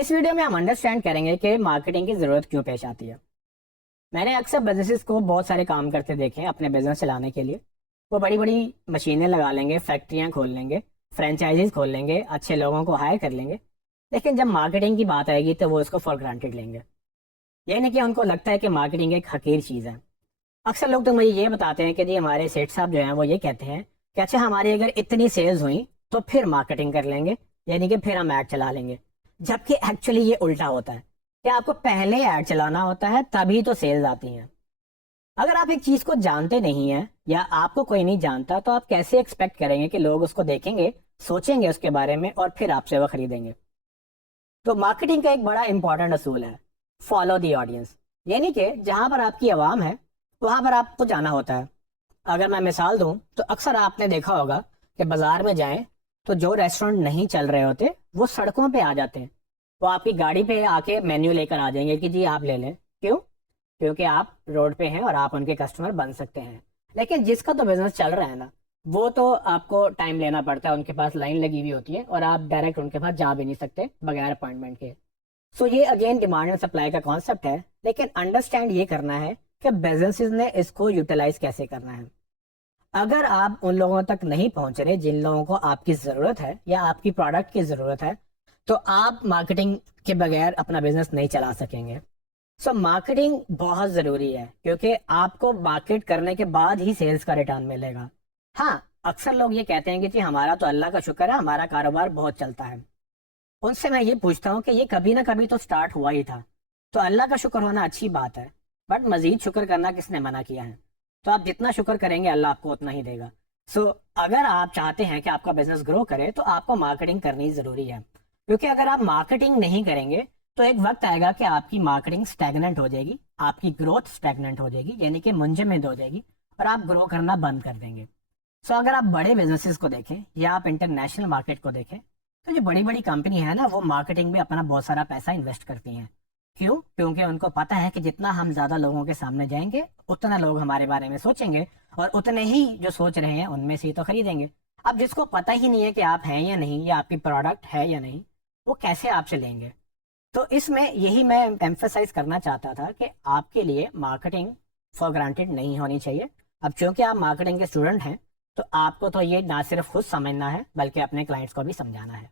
اس video میں ہم understand کریں گے کہ مارکیٹنگ کی ضرورت کیوں پیش آتی ہے۔ میں نے اکثر بزنسز کو بہت سارے کام کرتے دیکھے ہیں اپنے بزنس چلانے کے لیے۔ وہ بڑی بڑی مشینیں لگا لیں گے، فیکٹریاں کھول لیں گے، فرینچائزیز کھول لیں گے، اچھے لوگوں کو ہائر کر لیں گے، لیکن جب مارکیٹنگ کی بات آئے گی تو وہ اس کو فار گرانٹیڈ لیں گے۔ یعنی کہ ان کو لگتا ہے کہ مارکیٹنگ ایک حقیر چیز ہے۔ اکثر لوگ تو مجھے یہ بتاتے ہیں کہ جی ہمارے سیٹ صاحب جو ہیں وہ یہ کہتے ہیں کہ اچھا ہماری اگر اتنی سیلز ہوئیں تو پھر مارکیٹنگ کر لیں گے، یعنی کہ پھر ہم ایڈ چلا لیں گے، جبکہ ایکچولی یہ الٹا ہوتا ہے کہ آپ کو پہلے ایڈ چلانا ہوتا ہے تبھی تو سیلز آتی ہیں۔ اگر آپ ایک چیز کو جانتے نہیں ہیں یا آپ کو کوئی نہیں جانتا تو آپ کیسے ایکسپیکٹ کریں گے کہ لوگ اس کو دیکھیں گے، سوچیں گے اس کے بارے میں اور پھر آپ سے وہ خریدیں گے؟ تو مارکیٹنگ کا ایک بڑا امپورٹنٹ اصول ہے فالو دی آڈینس، یعنی کہ جہاں پر آپ کی عوام ہے وہاں پر آپ کو جانا ہوتا ہے۔ اگر میں مثال دوں تو اکثر آپ نے دیکھا ہوگا کہ بازار میں جائیں تو جو ریسٹورنٹ نہیں چل رہے ہوتے وہ سڑکوں پہ آ جاتے ہیں، وہ آپ کی گاڑی پہ آ کے مینیو لے کر آ جائیں گے کہ جی آپ لے لیں۔ کیوں؟ کیونکہ آپ روڈ پہ ہیں اور آپ ان کے کسٹمر بن سکتے ہیں۔ لیکن جس کا تو بزنس چل رہا ہے نا، وہ تو آپ کو ٹائم لینا پڑتا ہے، ان کے پاس لائن لگی ہوئی ہوتی ہے اور آپ ڈائریکٹ ان کے پاس جا بھی نہیں سکتے بغیر اپوائنٹمنٹ کے۔ سو یہ اگین ڈیمانڈ اینڈ سپلائی کا کانسیپٹ ہے، لیکن انڈرسٹینڈ یہ کرنا ہے کہ بزنسز نے اس کو یوٹیلائز کیسے کرنا ہے۔ اگر آپ ان لوگوں تک نہیں پہنچ رہے جن لوگوں کو آپ کی ضرورت ہے یا آپ کی پروڈکٹ کی ضرورت ہے، تو آپ مارکیٹنگ کے بغیر اپنا بزنس نہیں چلا سکیں گے۔ سو مارکیٹنگ بہت ضروری ہے کیونکہ آپ کو مارکیٹ کرنے کے بعد ہی سیلز کا ریٹرن ملے گا۔ ہاں، اکثر لوگ یہ کہتے ہیں کہ جی ہمارا تو اللہ کا شکر ہے، ہمارا کاروبار بہت چلتا ہے۔ ان سے میں یہ پوچھتا ہوں کہ یہ کبھی نہ کبھی تو سٹارٹ ہوا ہی تھا، تو اللہ کا شکر ہونا اچھی بات ہے، بٹ مزید شکر کرنا کس نے منع کیا ہے؟ تو آپ جتنا شکر کریں گے اللہ آپ کو اتنا ہی دے گا۔ سو اگر آپ چاہتے ہیں کہ آپ کا بزنس گرو کرے تو آپ کو مارکیٹنگ کرنی ضروری ہے، کیونکہ اگر آپ مارکیٹنگ نہیں کریں گے تو ایک وقت آئے گا کہ آپ کی مارکیٹنگ سٹیگننٹ ہو جائے گی، آپ کی گروتھ سٹیگننٹ ہو جائے گی، یعنی کہ منجمد ہو جائے گی اور آپ گرو کرنا بند کر دیں گے۔ سو اگر آپ بڑے بزنسز کو دیکھیں یا آپ انٹرنیشنل مارکیٹ کو دیکھیں تو جو بڑی بڑی کمپنی ہے نا، وہ مارکیٹنگ میں اپنا بہت سارا پیسہ انویسٹ کرتی ہیں۔ کیوں؟ کیونکہ ان کو پتا ہے کہ جتنا ہم زیادہ لوگوں کے سامنے جائیں گے اتنا لوگ ہمارے بارے میں سوچیں گے اور اتنے ہی جو سوچ رہے ہیں ان میں سے ہی تو خریدیں گے۔ اب جس کو پتہ ہی نہیں ہے کہ آپ ہیں یا نہیں یا آپ کی پروڈکٹ ہے یا نہیں، وہ کیسے آپ سے لیں گے؟ تو اس میں یہی میں ایمفسائز کرنا چاہتا تھا کہ آپ کے لیے مارکیٹنگ فار گرانٹیڈ نہیں ہونی چاہیے۔ اب چونکہ آپ مارکیٹنگ کے اسٹوڈنٹ ہیں تو آپ کو تو یہ نہ صرف خود سمجھنا ہے بلکہ اپنے کلائنٹس کو بھی سمجھانا ہے۔